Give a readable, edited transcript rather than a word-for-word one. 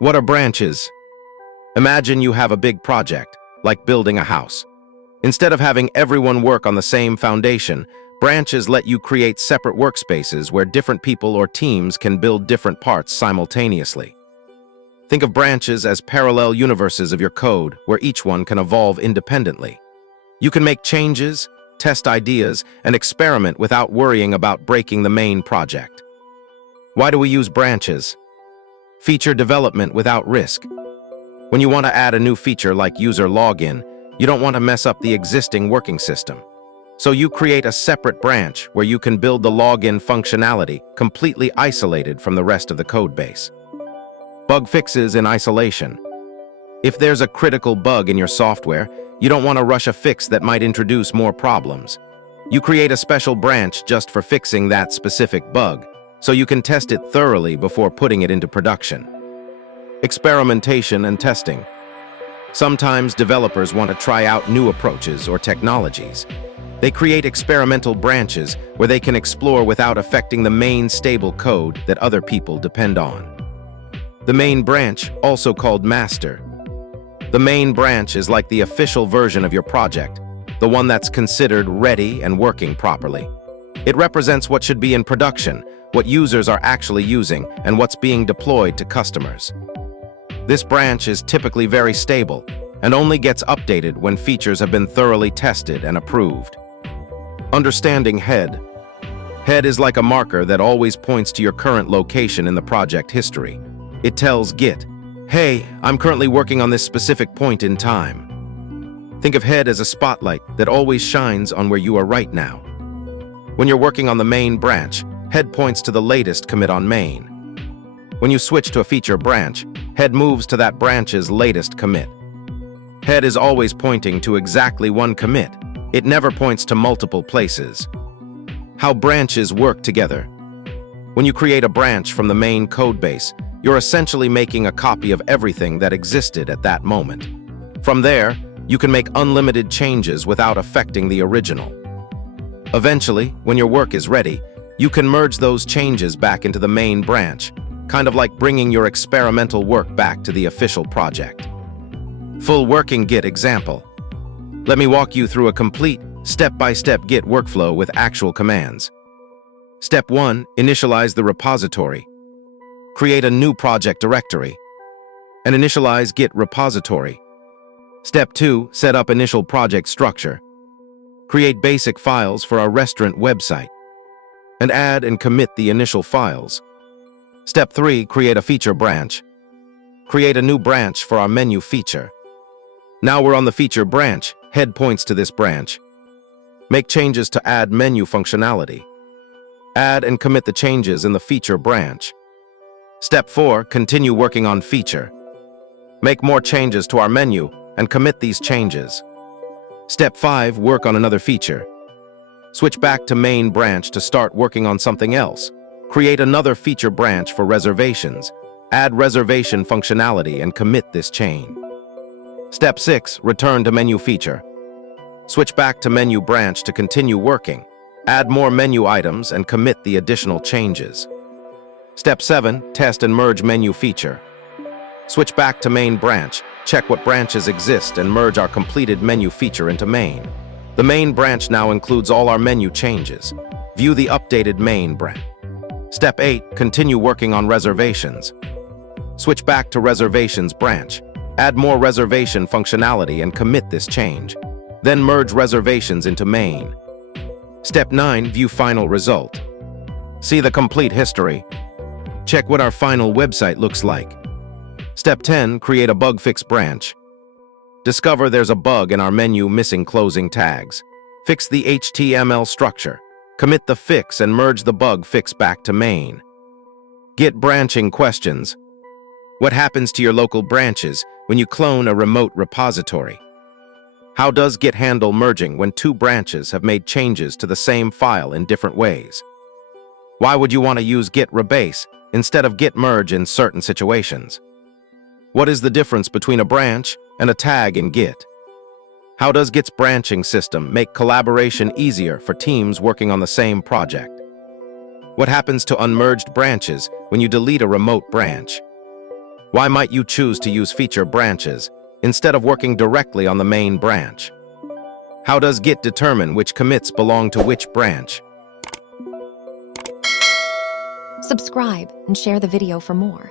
What are branches? Imagine you have a big project, like building a house. Instead of having everyone work on the same foundation, branches let you create separate workspaces where different people or teams can build different parts simultaneously. Think of branches as parallel universes of your code where each one can evolve independently. You can make changes, test ideas, and experiment without worrying about breaking the main project. Why do we use branches? Feature development without risk. When you want to add a new feature like user login, you don't want to mess up the existing working system. So you create a separate branch where you can build the login functionality completely isolated from the rest of the code base. Bug fixes in isolation. If there's a critical bug in your software, you don't want to rush a fix that might introduce more problems. You create a special branch just for fixing that specific bug, so you can test it thoroughly before putting it into production. Experimentation and testing. Sometimes developers want to try out new approaches or technologies. They create experimental branches where they can explore without affecting the main stable code that other people depend on. The main branch, also called master. The main branch is like the official version of your project, the one that's considered ready and working properly. It represents what should be in production, what users are actually using, and what's being deployed to customers. This branch is typically very stable and only gets updated when features have been thoroughly tested and approved. Understanding head. Head is like a marker that always points to your current location in the project history. It tells Git, "Hey, I'm currently working on this specific point in time." Think of head as a spotlight that always shines on where you are right now. When you're working on the main branch, head points to the latest commit on main. When you switch to a feature branch, head moves to that branch's latest commit. Head is always pointing to exactly one commit. It never points to multiple places. How branches work together. When you create a branch from the main codebase, you're essentially making a copy of everything that existed at that moment. From there, you can make unlimited changes without affecting the original. Eventually, when your work is ready, you can merge those changes back into the main branch, kind of like bringing your experimental work back to the official project. Full working Git example. Let me walk you through a complete, step-by-step Git workflow with actual commands. Step 1, initialize the repository. Create a new project directory. And initialize Git repository. Step 2, set up initial project structure. Create basic files for our restaurant website. And add and commit the initial files. Step 3, create a feature branch. Create a new branch for our menu feature. Now we're on the feature branch, head points to this branch. Make changes to add menu functionality. Add and commit the changes in the feature branch. Step 4, continue working on feature. Make more changes to our menu and commit these changes. Step 5, work on another feature. Switch back to main branch to start working on something else. Create another feature branch for reservations. Add reservation functionality and commit this chain. Step 6, return to menu feature. Switch back to menu branch to continue working. Add more menu items and commit the additional changes. Step 7, test and merge menu feature. Switch back to main branch, check what branches exist and merge our completed menu feature into main. The main branch now includes all our menu changes. View the updated main branch. Step 8, continue working on reservations. Switch back to reservations branch. Add more reservation functionality and commit this change. Then merge reservations into main. Step 9, view final result. See the complete history. Check what our final website looks like. Step 10, create a bug fix branch. Discover there's a bug in our menu missing closing tags. Fix the HTML structure. Commit the fix and merge the bug fix back to main. Git branching questions. What happens to your local branches when you clone a remote repository? How does Git handle merging when two branches have made changes to the same file in different ways? Why would you want to use Git rebase instead of Git merge in certain situations? What is the difference between a branch and a tag in Git? How does Git's branching system make collaboration easier for teams working on the same project? What happens to unmerged branches when you delete a remote branch? Why might you choose to use feature branches instead of working directly on the main branch? How does Git determine which commits belong to which branch? Subscribe and share the video for more.